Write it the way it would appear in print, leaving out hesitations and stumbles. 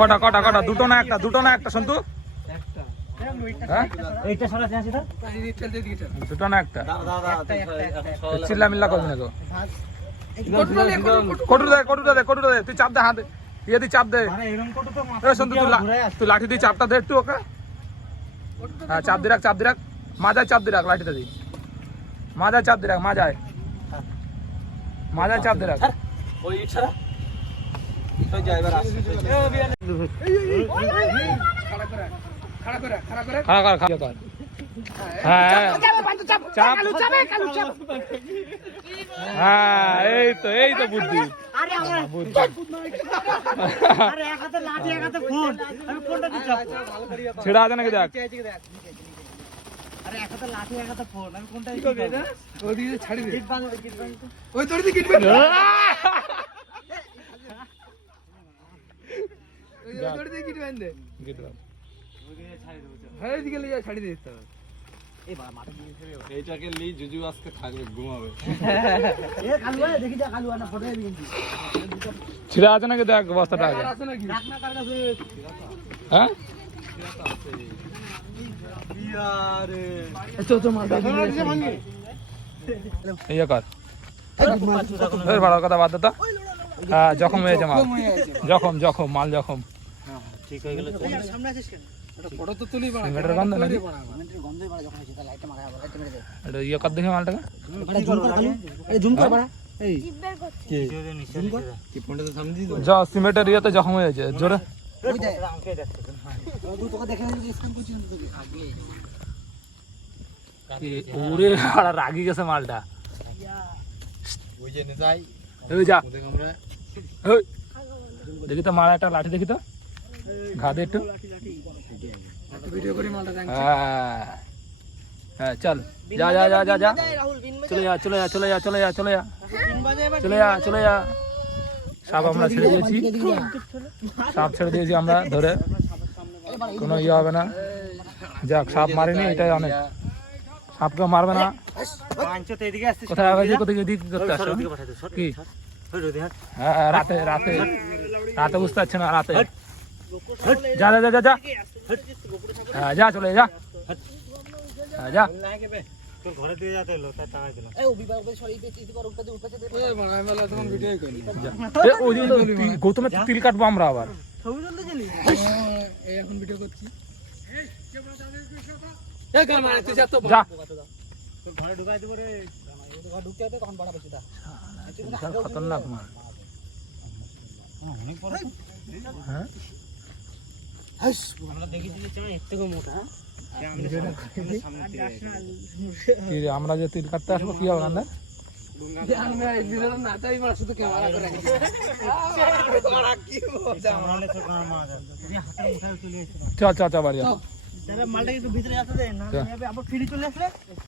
কটা কটা কটা? দুটো না একটা? দুটো না একটা সন্তু? হ্যাঁ দুটো না একটা? চিল্লা মিল্লা করবি না তো। কটুটা দে, কটুটা দে, কটুটা দে, তুই চাপ দে, হাত ইয়ে দিয়ে চাপ দে। সন্তু তুই লাঠি দিয়ে চাপটা দে একটু ওকে। হ্যাঁ চাপ দিয়ে রাখ, চাপ দিয়ে রাখ, মাজায় চাপ দিয়ে রাখ, লাঠিটা দি মাজায় চাপ দিয়ে রাখ, মাজায় মাজায় চাপ দিয়ে রাখ। হ্যাঁ এই তো, এই তো বুদ্ধি। ছেড়া আছে নাকি দেখ। এইটাকে লি জুজু আজকে থাকবে, ঘুমাবে। ছিড়া আছে নাকি দেখ বস্তাটা আগে। হ্যাঁ ইয়ে কর, ভালো কথা বাদ দে তো। হ্যাঁ জখম হয়েছে মাল, জখম জখম মাল জখম। সিমেন্টের গন্ধ নাকি? ইয়ে কর দেখে মালটাকে। সিমেন্টের ইয়েতে জখম হয়েছে জোরে। ওরে রাগি গেছে মালটা। দেখি তো মাল একটা লাঠি দেখি তো, ঘা দে একটু। হ্যাঁ চল যা যা যা যা যা, চলে যা চলে যা চলে যা চলে যা চলে যা চলে যা চলে যা। সাপ আমরা ছেড়ে দিয়েছি, সাপ ছেড়ে দিয়েছি আমরা ধরে, কোনো ইয়ে হবে না। যাক সাপ মারিনি, এটাই অনেক। সাপকে মারবে না। কোথায় কোথায় দিক করতে আসছো কি? হ্যাঁ রাতে রাতে রাতে বুঝতে পারছে না, রাতে যা যা যা যা হ্যাঁ যা চলে যা যা। গৌতমের তিল কাটবো আমরা আবার। খতরনাক মাল। আমরা যে তিল কাটতে আসবো কি হবে না? চল চল চল বাড়ি। মালটা একটু ভিতরে আসতে দেন, আবার ফিরে চলে আসলে